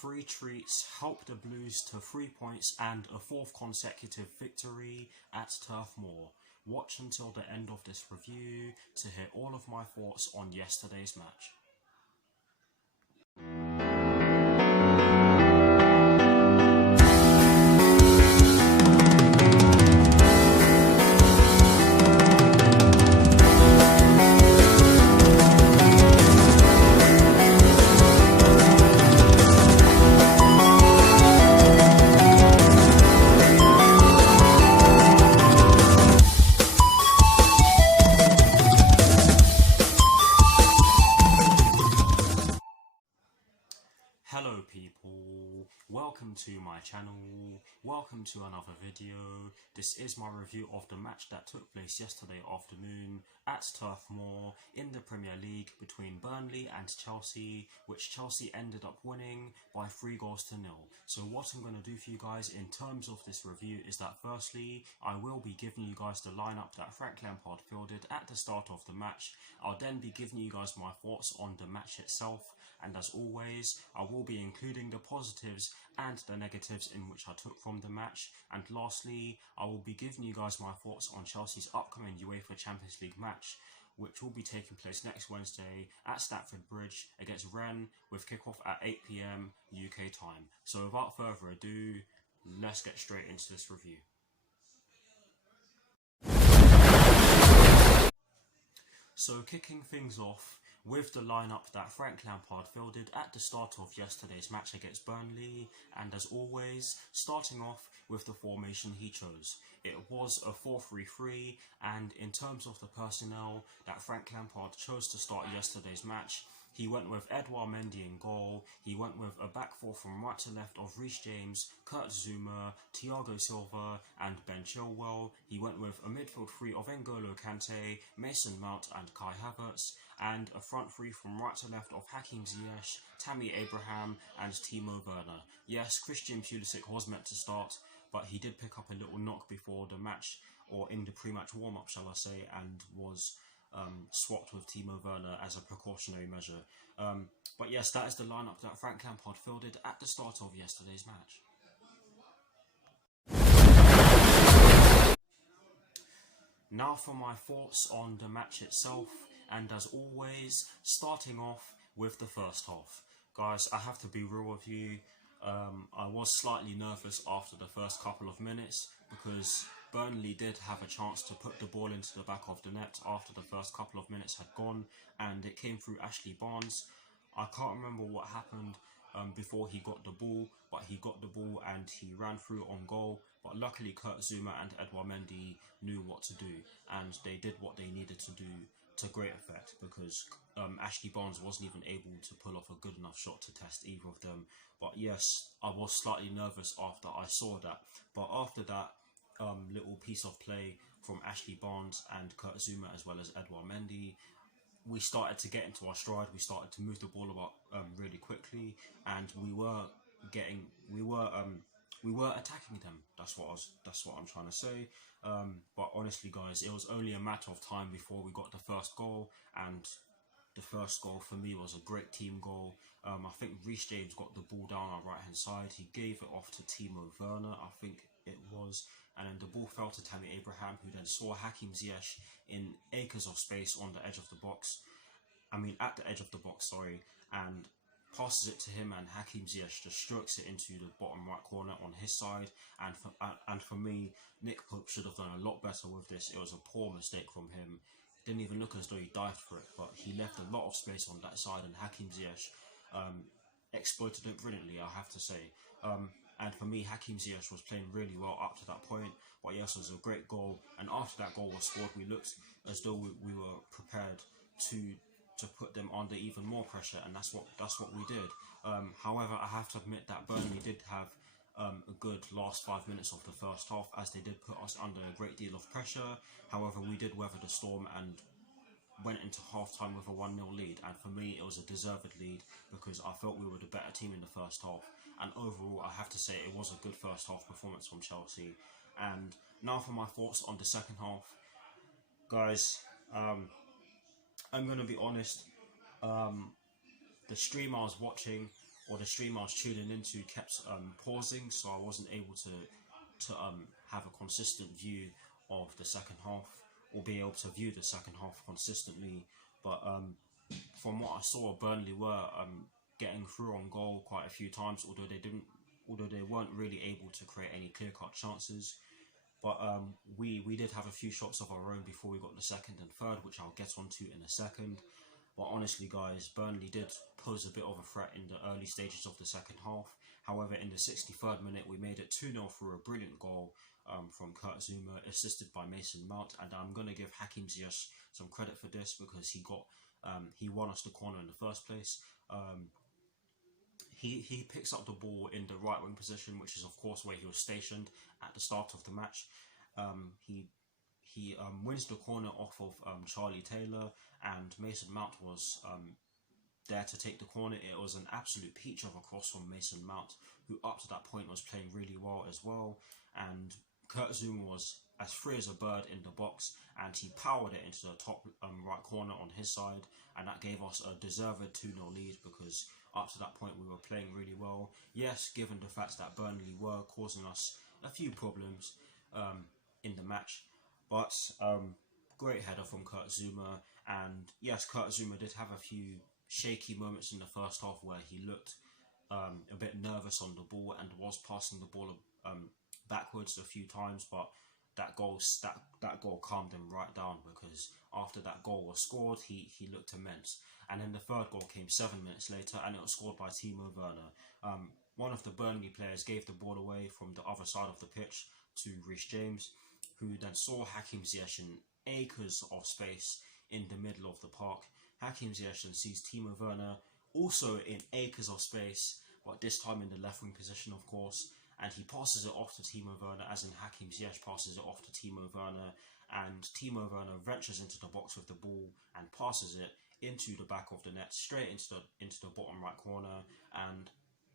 Three treats helped the Blues to 3 points and a fourth consecutive victory at Turf Moor. Watch until the end of this review to hear all of my thoughts on yesterday's match. Hello people, welcome to my channel, welcome to another video. This is my review of the match that took place yesterday afternoon at Turf Moor in the Premier League between Burnley and Chelsea, which Chelsea ended up winning by 3-0. So what I'm going to do for you guys in terms of this review is that firstly, I will be giving you guys the lineup that Frank Lampard fielded at the start of the match. I'll then be giving you guys my thoughts on the match itself. And as always, I will be including the positives and the negatives in which I took from the match. And lastly, I will be giving you guys my thoughts on Chelsea's upcoming UEFA Champions League match, which will be taking place next Wednesday at Stamford Bridge against Rennes with kickoff at 8 PM UK time. So without further ado, let's get straight into this review. So kicking things off with the lineup that Frank Lampard fielded at the start of yesterday's match against Burnley, and as always, starting off with the formation he chose. It was a 4-3-3, and in terms of the personnel that Frank Lampard chose to start yesterday's match, he went with Edouard Mendy in goal. He went with a back four from right to left of Reece James, Kurt Zouma, Thiago Silva and Ben Chilwell. He went with a midfield three of N'Golo Kante, Mason Mount and Kai Havertz, and a front three from right to left of Hakim Ziyech, Tammy Abraham and Timo Werner. Yes, Christian Pulisic was meant to start, but he did pick up a little knock before the match, or in the pre-match warm-up shall I say, and was swapped with Timo Werner as a precautionary measure. But yes, that is the lineup that Frank Lampard fielded at the start of yesterday's match. Now for my thoughts on the match itself, and as always, starting off with the first half. Guys, I have to be real with you, I was slightly nervous after the first couple of minutes because Burnley did have a chance to put the ball into the back of the net after the first couple of minutes had gone, and it came through Ashley Barnes. I can't remember what happened before he got the ball, but he got the ball and he ran through on goal. But luckily Kurt Zouma and Edouard Mendy knew what to do, and they did what they needed to do to great effect, because Ashley Barnes wasn't even able to pull off a good enough shot to test either of them. But yes, I was slightly nervous after I saw that. But after that little piece of play from Ashley Barnes and Kurt Zouma as well as Edouard Mendy, we started to get into our stride. We started to move the ball about really quickly, and we were attacking them. That's what I'm trying to say. But honestly, guys, it was only a matter of time before we got the first goal, and the first goal for me was a great team goal. I think Reece James got the ball down our right hand side. He gave it off to Timo Werner, I think it was, and then the ball fell to Tammy Abraham, who then saw Hakim Ziyech in acres of space on the edge of the box. At the edge of the box, sorry, and passes it to him, and Hakim Ziyech just strokes it into the bottom right corner on his side. And for me, Nick Pope should have done a lot better with this. It was a poor mistake from him. It didn't even look as though he dived for it, but he left a lot of space on that side, and Hakim Ziyech exploited it brilliantly, I have to say. And for me, Hakim Ziyech was playing really well up to that point. But yes, it was a great goal, and after that goal was scored, we looked as though we were prepared to put them under even more pressure, and that's what we did. However, I have to admit that Burnley did have a good last 5 minutes of the first half, as they did put us under a great deal of pressure. However, we did weather the storm and went into half-time with a 1-0 lead, and for me it was a deserved lead because I felt we were the better team in the first half, and overall I have to say it was a good first half performance from Chelsea. And now for my thoughts on the second half. Guys, I'm going to be honest, the stream I was watching or the stream I was tuning into kept pausing, so I wasn't able to have a consistent view of the second half, or be able to view the second half consistently. But from what I saw, Burnley were getting through on goal quite a few times, although they weren't really able to create any clear-cut chances. But we did have a few shots of our own before we got the second and third, which I'll get onto in a second. But honestly, guys, Burnley did pose a bit of a threat in the early stages of the second half. However, in the 63rd minute, we made it 2-0 through a brilliant goal from Kurt Zouma, assisted by Mason Mount. And I'm going to give Hakim Ziyech some credit for this, because he won us the corner in the first place. He picks up the ball in the right wing position, which is of course where he was stationed at the start of the match. He wins the corner off of Charlie Taylor, and Mason Mount was there to take the corner. It was an absolute peach of a cross from Mason Mount, who up to that point was playing really well as well. And Kurt Zouma was as free as a bird in the box, and he powered it into the top right corner on his side, and that gave us a deserved 2-0 lead, because up to that point we were playing really well. Yes, given the fact that Burnley were causing us a few problems in the match, but great header from Kurt Zouma. And yes, Kurt Zouma did have a few shaky moments in the first half where he looked a bit nervous on the ball and was passing the ball backwards a few times, but that goal calmed him right down, because after that goal was scored, he looked immense. And then the third goal came 7 minutes later, and it was scored by Timo Werner. One of the Burnley players gave the ball away from the other side of the pitch to Reece James, who then saw Hakim Ziyech in acres of space in the middle of the park. Hakim Ziyech then sees Timo Werner also in acres of space, but this time in the left wing position, of course, and he passes it off to Timo Werner, as in Hakim Ziyech passes it off to Timo Werner, and Timo Werner ventures into the box with the ball and passes it into the back of the net, straight into the bottom right corner. And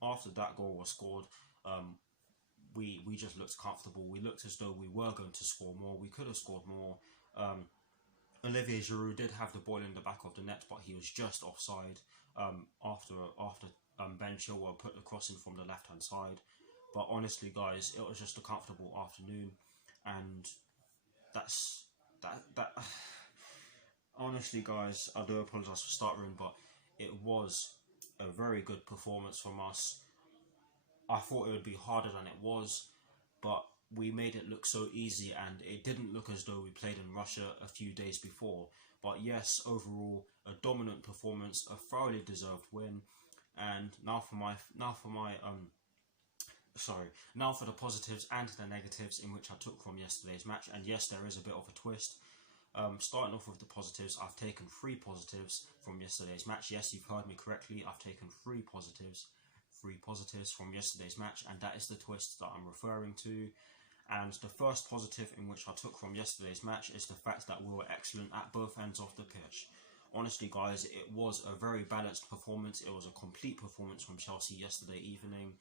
after that goal was scored, we just looked comfortable. We looked as though we were going to score more. We could have scored more. Olivier Giroud did have the ball in the back of the net, but he was just offside after Ben Chilwell put the cross in from the left hand side. But honestly, guys, it was just a comfortable afternoon, and that's that. Honestly, guys, I do apologise for stuttering, but it was a very good performance from us. I thought it would be harder than it was, but we made it look so easy, and it didn't look as though we played in Russia a few days before. But yes, overall, a dominant performance, a thoroughly deserved win. And now for the positives and the negatives in which I took from yesterday's match. And yes, there is a bit of a twist. Starting off with the positives, I've taken 3 positives from yesterday's match. Yes, you've heard me correctly. I've taken 3 positives from yesterday's match, and that is the twist that I'm referring to. And the first positive in which I took from yesterday's match is the fact that we were excellent at both ends of the pitch. Honestly, guys, it was a very balanced performance. It was a complete performance from Chelsea yesterday evening,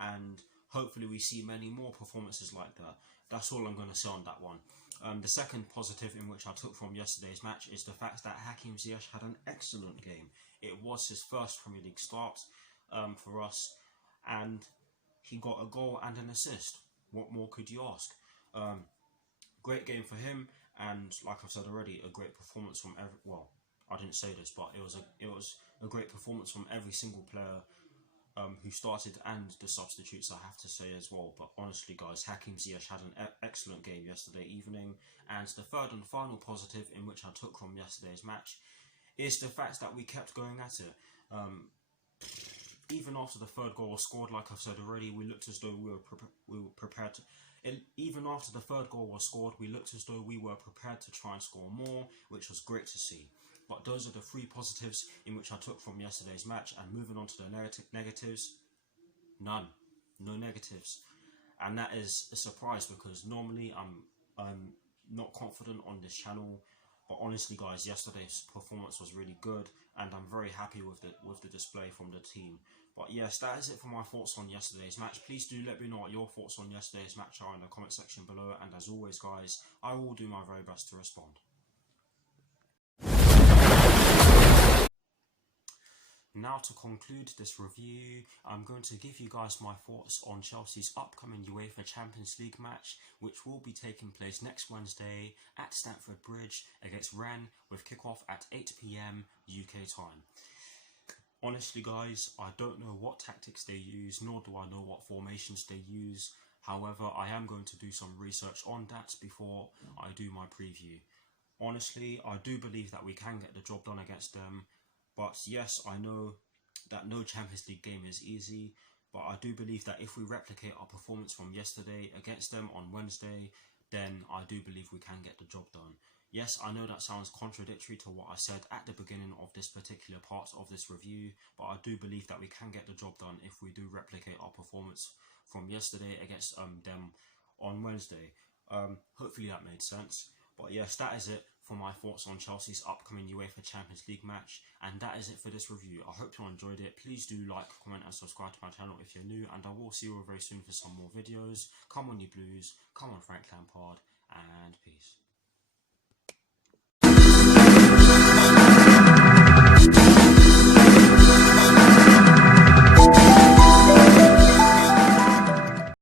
and hopefully we see many more performances like that. That's all I'm going to say on that one. The second positive in which I took from yesterday's match is the fact that Hakim Ziyech had an excellent game. It was his first Premier League start for us, and he got a goal and an assist. What more could you ask? Great game for him, and like I've said already, a great performance from every. Well, I didn't say this, but it was a great performance from every single player who started, and the substitutes, I have to say as well. But honestly, guys, Hakim Ziyech had an excellent game yesterday evening. And the third and final positive in which I took from yesterday's match is the fact that we kept going at it. Even after the third goal was scored, like I've said already, we looked as though we were prepared to. Even after the third goal was scored, we looked as though we were prepared to try and score more, which was great to see. But those are the 3 positives in which I took from yesterday's match. And moving on to the negatives, none. No negatives. And that is a surprise, because normally I'm not confident on this channel. But honestly, guys, yesterday's performance was really good, and I'm very happy with the display from the team. But yes, that is it for my thoughts on yesterday's match. Please do let me know what your thoughts on yesterday's match are in the comment section below. And as always, guys, I will do my very best to respond. now to conclude this review, I'm going to give you guys my thoughts on Chelsea's upcoming UEFA Champions League match, which will be taking place next Wednesday at Stamford Bridge against Rennes, with kickoff at 8 PM UK time. Honestly guys, I don't know what tactics they use, nor do I know what formations they use. However, I am going to do some research on that before I do my preview. Honestly, I do believe that we can get the job done against them. But yes, I know that no Champions League game is easy. But I do believe that if we replicate our performance from yesterday against them on Wednesday, then I do believe we can get the job done. Yes, I know that sounds contradictory to what I said at the beginning of this particular part of this review, but I do believe that we can get the job done if we do replicate our performance from yesterday against them on Wednesday. Hopefully that made sense. But yes, that is it for my thoughts on Chelsea's upcoming UEFA Champions League match, and that is it for this review. I hope you enjoyed it. Please do like, comment and subscribe to my channel if you're new, and I will see you all very soon for some more videos. Come on you Blues, come on Frank Lampard, and peace.